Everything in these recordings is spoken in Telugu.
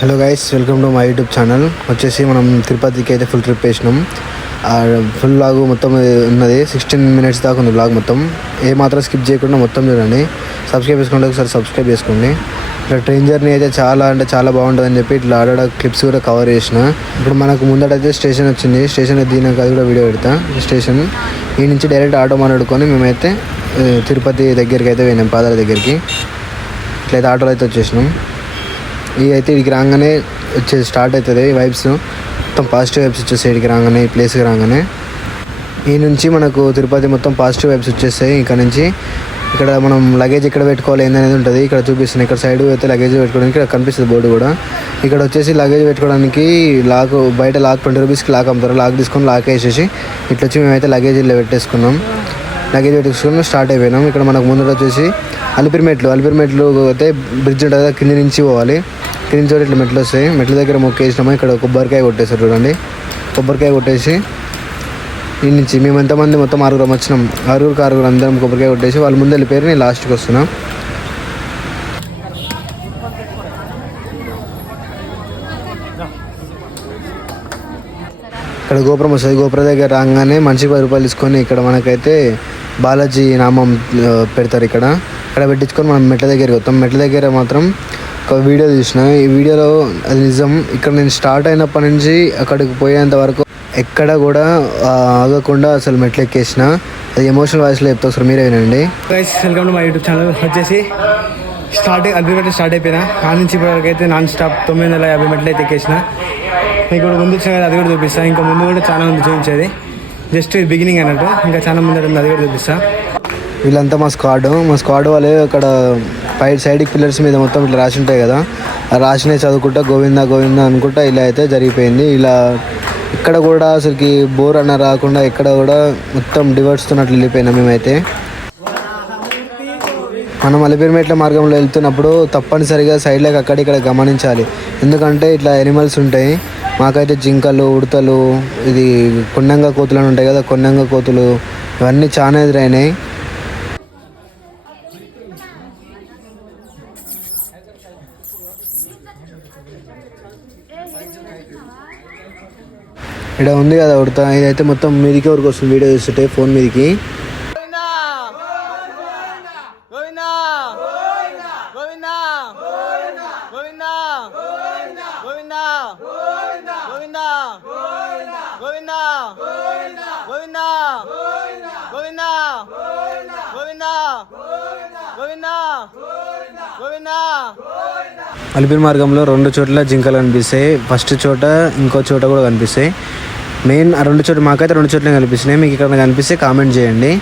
Hello guys, welcome to my YouTube channel. వచ్చేసి మనం తిరుపతికి అయితే ఫుల్ ట్రిప్ వేసినాం. ఫుల్ వ్లాగ్ మొత్తం ఉన్నది 16 minutes దాకా ఉంది వ్లాగ్. మొత్తం ఏ మాత్రం స్కిప్ చేయకుండా మొత్తం చూడండి. సబ్స్క్రైబ్ చేసుకోండి, ఒకసారి సబ్స్క్రైబ్ చేసుకోండి. ఇట్లా ట్రైన్ జర్నీ అయితే చాలా బాగుంటుందని చెప్పి ఇట్లా ఆడ క్లిప్స్ కూడా కవర్ చేసిన. ఇప్పుడు మనకు ముందటైతే స్టేషన్ వచ్చింది. స్టేషన్ దిగినాక అది కూడా వీడియో పెడతా. స్టేషన్ ఈ నుంచి డైరెక్ట్ ఆటో మాట్లాడుకొని మేమైతే తిరుపతి దగ్గరికి అయితే పోయినాం, పాదాల దగ్గరికి. ఇట్లయితే ఆటోలో అయితే వచ్చేసినాం. ఇవి అయితే ఇక్కడికి రాగానే స్టార్ట్ అవుతుంది వైబ్స్, మొత్తం పాజిటివ్ వైబ్స్ వచ్చేసాయి. ఇక్కడికి రాగానే ఈ ప్లేస్కి రాగానే ఈ నుంచి మనకు తిరుపతి మొత్తం పాజిటివ్ వైబ్స్ వచ్చేస్తాయి. ఇక్కడ నుంచి ఇక్కడ మనం లగేజ్ ఎక్కడ పెట్టుకోవాలి ఏందనేది ఉంటుంది. ఇక్కడ చూపిస్తుంది. ఇక్కడ సైడ్ అయితే లగేజ్ పెట్టుకోవడానికి ఇక్కడ కనిపిస్తుంది బోర్డు కూడా. ఇక్కడ వచ్చేసి లగేజ్ పెట్టుకోవడానికి బయట లాక్ 20 రూపీస్కి లాక్ అమ్ముతారు. లాక్ తీసుకొని లాక్ వేసేసి ఇట్లా వచ్చి మేమైతే లగేజ్ ఇలా పెట్టేసుకున్నాం. లగేజ్ పెట్టుకుని స్టార్ట్ అయిపోయినాం. ఇక్కడ మనకు ముందర వచ్చేసి అలిపిరి మెట్లు అయితే బ్రిడ్జ్ ఉంటుంది కదా, కింది నుంచి పోవాలి. కింది నుంచి ఇట్లా మెట్లు వస్తాయి. మెట్ల దగ్గర మొక్కేసినాము. ఇక్కడ కొబ్బరికాయ కొట్టేస్తారు చూడండి. కొబ్బరికాయ కొట్టేసి ఈ నుంచి మేము ఎంతమంది మొత్తం 6 వచ్చినాం. 6 అందరం కొబ్బరికాయ కొట్టేసి వాళ్ళ ముందు వెళ్ళిపోయారు. నేను లాస్ట్కి వస్తున్నా. ఇక్కడ గోపురం వస్తుంది. గోపురం దగ్గర రాగానే మనిషికి 10 రూపాయలు తీసుకొని ఇక్కడ మనకైతే బాలాజీ నామం పెడతారు. ఇక్కడ పెట్టించుకొని మనం మెట్ల దగ్గరికి వస్తాం. మెట్ల దగ్గర మాత్రం ఒక వీడియో తీసిన. ఈ వీడియోలో అది నిజం. ఇక్కడ నేను స్టార్ట్ అయినప్పటి నుంచి అక్కడికి పోయేంత వరకు ఎక్కడ కూడా ఆగకుండా అసలు మెట్లు ఎక్కేసిన. అది ఎమోషనల్ వాయిస్లో చెప్తా, ఒకసారి మీరే వినండి. Guys, welcome to my YouTube channel. వచ్చేసి అల్పిరి స్టార్ట్ అయిపోయినా. ఆ నుంచి ఇప్పటివరకు అయితే నాన్ స్టాప్ 950 మెట్లు అయితే ఎక్కేసిన. మీకు కూడా ముందు వచ్చిన కదా, అది కూడా చూపిస్తా. ఇంకా ముందు కూడా చాలా ఉంది చూపించేది. జస్ట్ బిగినింగ్ అన్నట్టు, ఇంకా చాలా ముందు ఉంది, అది కూడా చూపిస్తా. వీళ్ళంతా మా స్క్వాడ్ వాళ్ళే. అక్కడ సైడ్కి పిల్లర్స్ మీద మొత్తం ఇట్లా రాసి ఉంటాయి కదా, ఆ రాసినవి చదువుకుంటా గోవిందా అనుకుంటా ఇలా అయితే జరిగిపోయింది. ఇలా ఇక్కడ కూడా అసలుకి బోర్ అన్న రాకుండా ఎక్కడ కూడా మొత్తం డివర్స్తున్నట్లు వెళ్ళిపోయినాం మేమైతే. మనం అలిపిరిమెట్ల మార్గంలో వెళ్తున్నప్పుడు తప్పనిసరిగా సైడ్లోకి అక్కడిక్కడ గమనించాలి. ఎందుకంటే ఇట్లా ఎనిమల్స్ ఉంటాయి. మాకైతే జింకలు, ఉడతలు, ఇది కొండంగ కోతులు అని ఉంటాయి కదా, కొండంగ కోతులు ఇవన్నీ చాలా ఎదురైనాయి. ఇక్కడ ఉంది కదా ఉడత, ఇదైతే మొత్తం మీదికి వరకు వస్తుంది. వీడియో చూస్తుంటే ఫోన్ మీదికి. అలిపిరి మార్గంలో 2 చోట్ల జింకలు కనిపిస్తాయి. ఫస్ట్ చోట, ఇంకో చోట కూడా కనిపిస్తాయి. మెయిన్ ఆ 2 చోట్ల, మాకైతే 2 చోట్ల కనిపిస్తున్నాయి. మీకు ఇక్కడ కనిపిస్తే కామెంట్ చేయండి.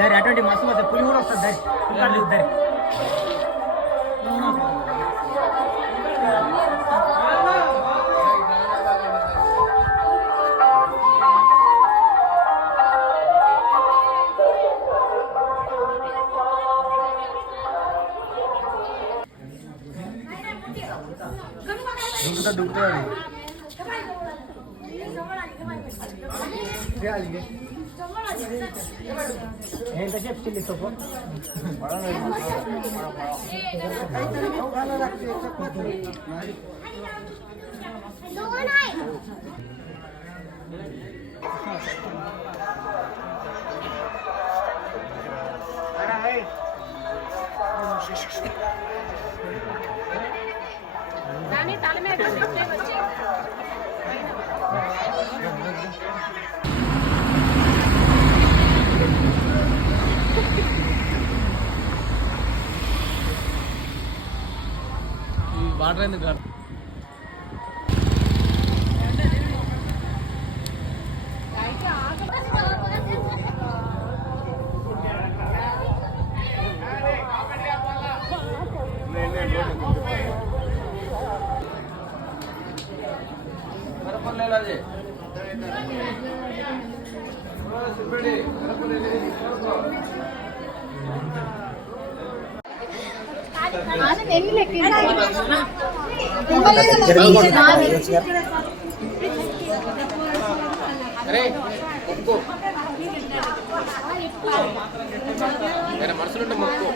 దారి అటువంటి మస్తు వస్తుంది. పులి కూడా వస్తుంది. దారి చెప్తుంది సోపు దాని తల మీద వచ్చి వాటర్ ఎందుకు మనసులుంటే మొక్కు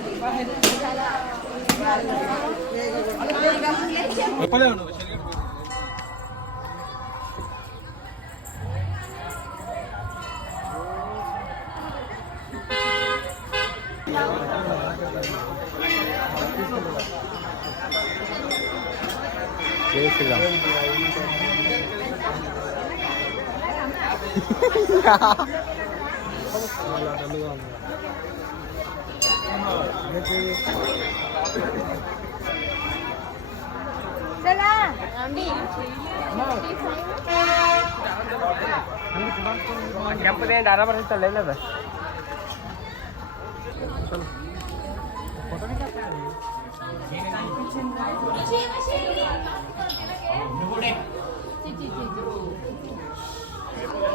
చెప్పదేంటి 60% లేదు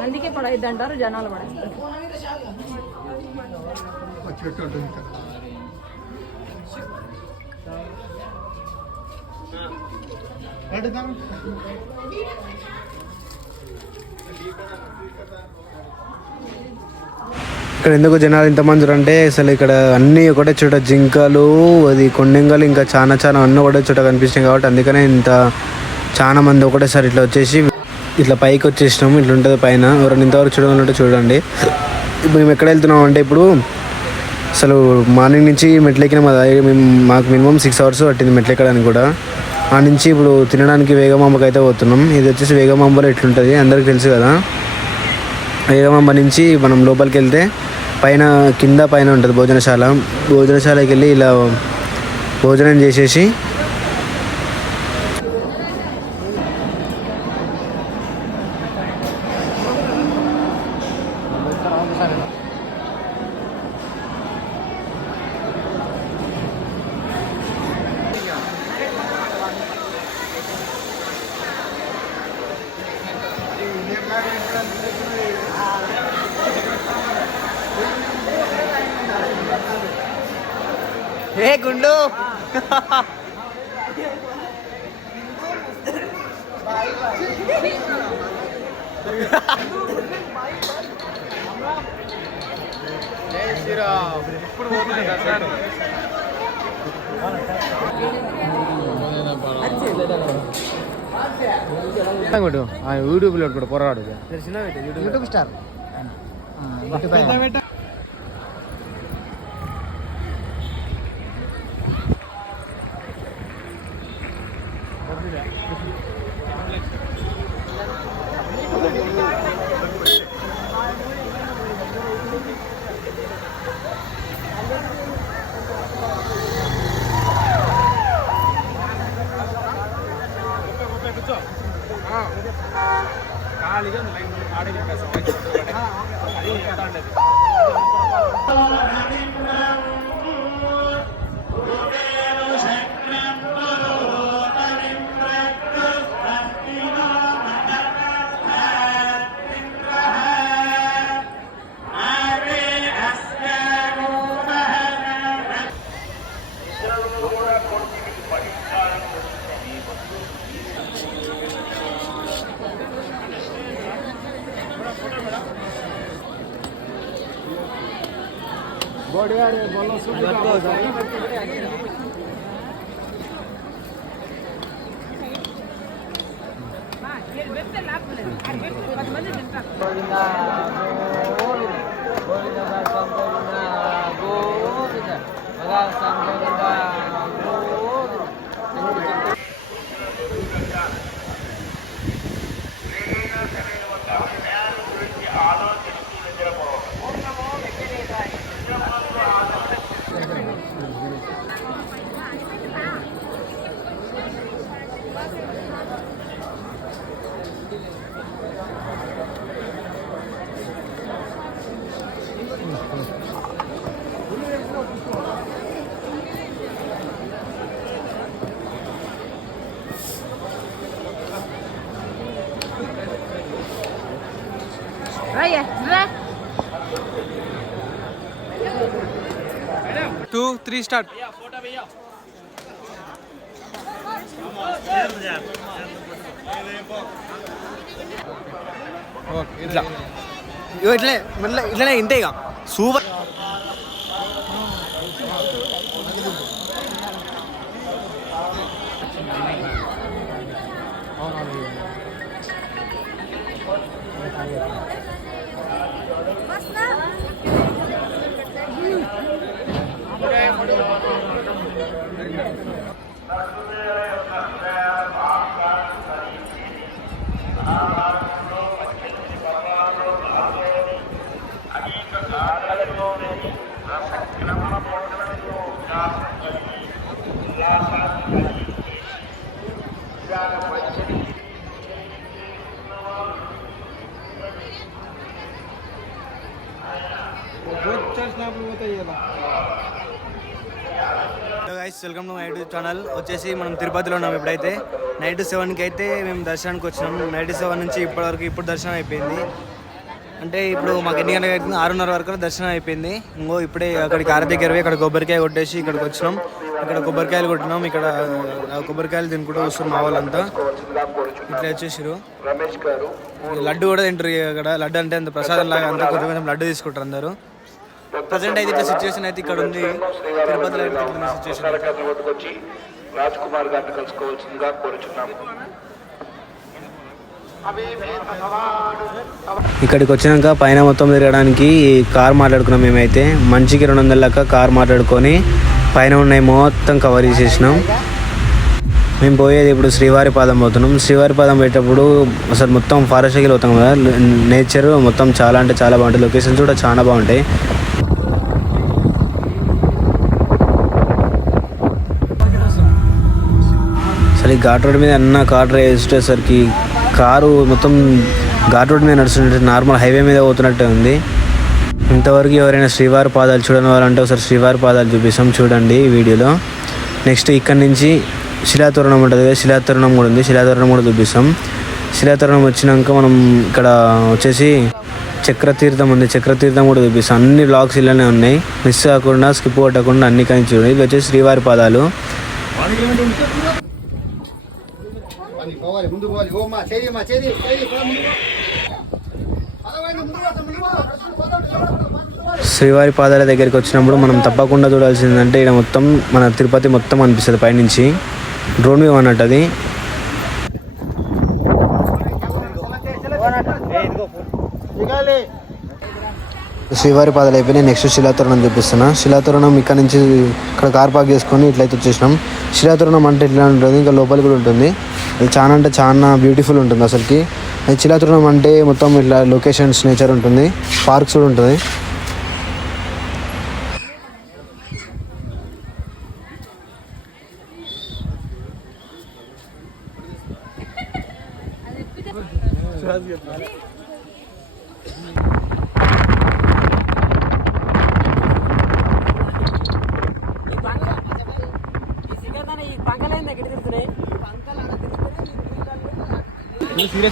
అందుకే పడైద్ది అంటారు జనాలు పడ ఇక్కడ ఎందుకు జనాలు ఇంతమంది అంటే అసలు ఇక్కడ అన్నీ ఒకటే చోట జింకలు అది కొండెంగలు ఇంకా చాలా అన్నీ ఒకటే చోట కనిపిస్తాయి కాబట్టి అందుకనే ఇంత చాలా మంది ఒకటేసారి ఇట్లా వచ్చేసి ఇట్లా పైకి వచ్చేసినాము. ఇట్లా ఉంటుంది పైన. ఎవరైనా ఇంతవరకు చూడాలంటే చూడండి. ఇప్పుడు మేము ఎక్కడ వెళ్తున్నాం అంటే ఇప్పుడు అసలు మార్నింగ్ నుంచి మెట్లెక్కిన మాకు మినిమం 6 hours పట్టింది మెట్లెక్కడానికి కూడా. ఆ నుంచి ఇప్పుడు తినడానికి వేగమాంబకి అయితే పోతున్నాం. ఇది వచ్చేసి వేగమాంబలో ఎట్లుంటుంది అందరికి తెలుసు కదా. వేగమాంబ నుంచి మనం లోపలికి వెళ్తే కింద పైన ఉంటుంది భోజనశాలకి వెళ్ళి ఇలా భోజనం చేసేసి ఏ గుండు ఇప్పుడు యూట్యూబ్లో కూడా పోరాడు యూట్యూబ్ స్టార్ 2, 3 స్టార్ట్. ఇట్లా ఇట్లే మళ్ళీ ఇట్లనే ఇంతే ఇక super. Welcome to my YouTube channel. వచ్చేసి మనం తిరుపతిలో ఉన్నాం. ఇప్పుడైతే నైట్ 7కి అయితే మేము దర్శనానికి వచ్చినాం. నైట్ 7 నుంచి ఇప్పటివరకు ఇప్పుడు దర్శనం అయిపోయింది. అంటే ఇప్పుడు మాకు ఎన్ని గంటలకు అవుతుంది, 6:30 వరకు దర్శనం అయిపోయింది. ఇంకో ఇప్పుడే అక్కడికి ఆర దగ్గర ఇక్కడ కొబ్బరికాయ కొట్టేసి ఇక్కడికి వచ్చినాం. ఇక్కడ కొబ్బరికాయలు కొట్టినాం. ఇక్కడ కొబ్బరికాయలు తినుకుంటూ వస్తున్నారు మా వాళ్ళంతా. ఇట్లా వచ్చేసారు. లడ్డు కూడా తింటారు. ఇక్కడ లడ్డు అంటే అంత ప్రసాదం లాగా అంతా కొంచెం లడ్డు తీసుకుంటారు అందరూ. ప్రజెంట్ అయితే ఇట్లా సిచ్యువేషన్ అయితే ఇక్కడ ఉంది. తిరుపతిలో సిచ్యువేషన్ రాజ్ కుమార్ గారిని కలుసుకోవాల్సిందిగా కోరుచున్నాము. ఇక్కడికి వచ్చినాక పైన మొత్తం తిరగడానికి కార్ మాట్లాడుకున్నాం. మేమైతే మంచికి 200 లెక్క కార్ మాట్లాడుకొని పైన ఉన్నాయి మొత్తం కవర్ చేసేసినాం. మేము పోయేది ఇప్పుడు శ్రీవారి పాదం పోతున్నాం. శ్రీవారి పాదం పోయేటప్పుడు అసలు మొత్తం ఫారెస్ట్ దగ్గర పోతాం కదా. నేచర్ మొత్తం చాలా అంటే చాలా బాగుంటాయి. లొకేషన్స్ కూడా చాలా బాగుంటాయి. అసలు ఈ ఘాట్ రోడ్ మీద అన్న కార్ డ్రైవ్ చేసేసరికి కారు మొత్తం ఘాట్ రోడ్ మీద నడుస్తుంటే నార్మల్ హైవే మీద పోతున్నట్టే ఉంది. ఇంతవరకు ఎవరైనా శ్రీవారి పాదాలు చూడని వాళ్ళంటే ఒకసారి శ్రీవారి పాదాలు చూపిస్తాం చూడండి ఈ వీడియోలో. నెక్స్ట్ ఇక్కడ నుంచి శిలాతోరణం ఉంటుంది కదా, శిలాతోరణం కూడా ఉంది. శిలాతోరణం కూడా చూపిస్తాం. శిలాతోరణం వచ్చినాక మనం ఇక్కడ వచ్చేసి చక్రతీర్థం ఉంది. చక్రతీర్థం కూడా చూపిస్తాం. అన్ని బ్లాగ్స్ ఇలానే ఉన్నాయి. మిస్ కాకుండా స్కిప్ కొట్టకుండా అన్ని కానీ చూడండి. ఇది వచ్చేసి శ్రీవారి పాదాలు. శ్రీవారి పాదాల దగ్గరికి వచ్చినప్పుడు మనం తప్పకుండా చూడాల్సిందంటే ఇక్కడ మొత్తం మన తిరుపతి మొత్తం అనిపిస్తుంది పైనుంచి. డ్రోన్ వ్యూ అన్నట్టు అది. శ్రీవారి పాదాలు అయిపోయినాయి. నెక్స్ట్ శిలాతోరణం చూపిస్తున్నా. శిలాతోరణం ఇక్కడ నుంచి ఇక్కడ కార్ పార్క్ చేసుకొని ఇట్లయితే వచ్చేసినాం. శిలాతోరణం అంటే ఇట్లా ఉంటుంది. ఇంకా లోపలి కూడా ఉంటుంది. అది చాలా అంటే చాలా బ్యూటిఫుల్ ఉంటుంది అసలుకి. శిలాతోరణం అంటే మొత్తం ఇట్లా లొకేషన్స్ నేచర్ ఉంటుంది. పార్క్స్ కూడా ఉంటుంది.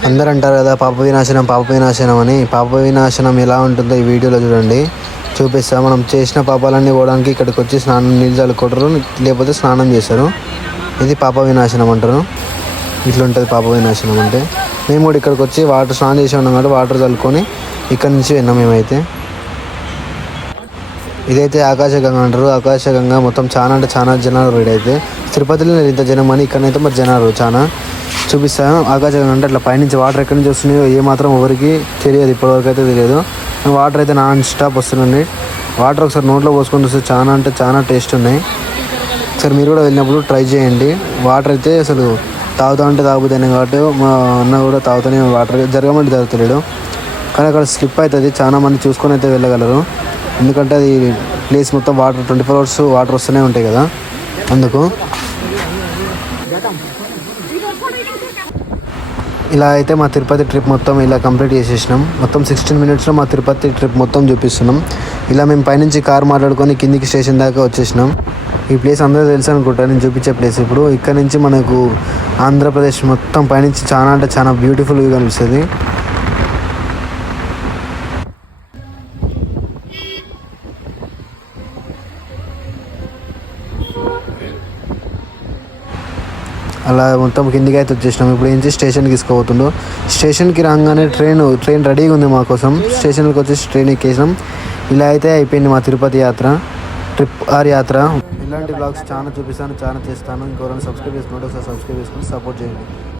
అందరూ అంటారు కదా పాప వినాశనం పాప వినాశనం అని. పాప వినాశనం ఎలా ఉంటుందో ఈ వీడియోలో చూడండి, చూపిస్తా. మనం చేసిన పాపాలన్నీ పోవడానికి ఇక్కడికి వచ్చి స్నానం నీళ్ళు చల్లుకుంటారు, లేకపోతే స్నానం చేస్తారు. ఇది పాప వినాశనం అంటారు. ఇట్లుంటుంది పాప వినాశనం అంటే. మేము కూడా ఇక్కడికి వచ్చి స్నానం చేసి ఉన్నాం కాబట్టి వాటర్ చల్లుకొని ఇక్కడ నుంచి విన్నాం మేమైతే. ఇదైతే ఆకాశగంగా అంటారు. ఆకాశగంగా మొత్తం చాలా అంటే చాలా జనాలు రెడీ అయితే. తిరుపతిలో ఇంత జనం అని, ఇక్కడైతే మరి జనాలు చాలా. చూపిస్తాను. ఆకాశగంగా అంటే అట్లా పైనుంచి వాటర్ ఎక్కడి నుంచి వస్తున్నాయో ఏమాత్రం ఎవరికి తెలియదు, ఇప్పటివరకు అయితే తెలియదు. వాటర్ అయితే నాన్ స్టాప్ వస్తున్నాయి. వాటర్ ఒకసారి నోట్లో పోసుకొని చూస్తే చాలా అంటే చాలా టేస్ట్ ఉన్నాయి. ఒకసారి మీరు కూడా వెళ్ళినప్పుడు ట్రై చేయండి. వాటర్ అయితే అసలు తాగుతా ఉంటే తాగుతాయి కాబట్టి మా అన్న కూడా తాగుతానే వాటర్ జరగమంటే జరుగుతలేడు. కానీ అక్కడ స్లిప్ అవుతుంది. చాలా మంది చూసుకొని అయితే వెళ్ళగలరు. ఎందుకంటే అది ప్లేస్ మొత్తం వాటర్ 24 hours వాటర్ వస్తూనే ఉంటాయి కదా, అందుకు. ఇలా అయితే మా తిరుపతి ట్రిప్ మొత్తం ఇలా కంప్లీట్ చేసేసినాం. మొత్తం 16 minutesలో మా తిరుపతి ట్రిప్ మొత్తం చూపిస్తున్నాం. ఇలా మేము పైనుంచి కార్ మాట్లాడుకొని కిందికి స్టేషన్ దాకా వచ్చేసినాం. ఈ ప్లేస్ అందరూ తెలుసు అనుకుంటా నేను చూపించే ప్లేస్. ఇప్పుడు ఇక్కడ నుంచి మనకు ఆంధ్రప్రదేశ్ మొత్తం పైనుంచి చాలా అంటే చాలా బ్యూటిఫుల్ వ్యూ కనిపిస్తుంది. అలా మొత్తం కిందికి అయితే వచ్చేసినాం. ఇప్పుడు ఏంటి స్టేషన్కి తీసుకోబోతుండో. స్టేషన్కి రాగానే ట్రైన్ రెడీగా ఉంది మా కోసం. స్టేషన్కి వచ్చేసి ట్రైన్ ఎక్కేసినాం. ఇలా అయితే అయిపోయింది మా తిరుపతి ట్రిప్ యాత్ర. ఇలాంటి బ్లాగ్స్ చాలా చూపిస్తాను, చాలా చేస్తాను. ఇంకెవరైనా సబ్స్క్రైబ్ చేసుకుంటే ఒకసారి సబ్స్క్రైబ్ చేసుకొని సపోర్ట్ చేయండి.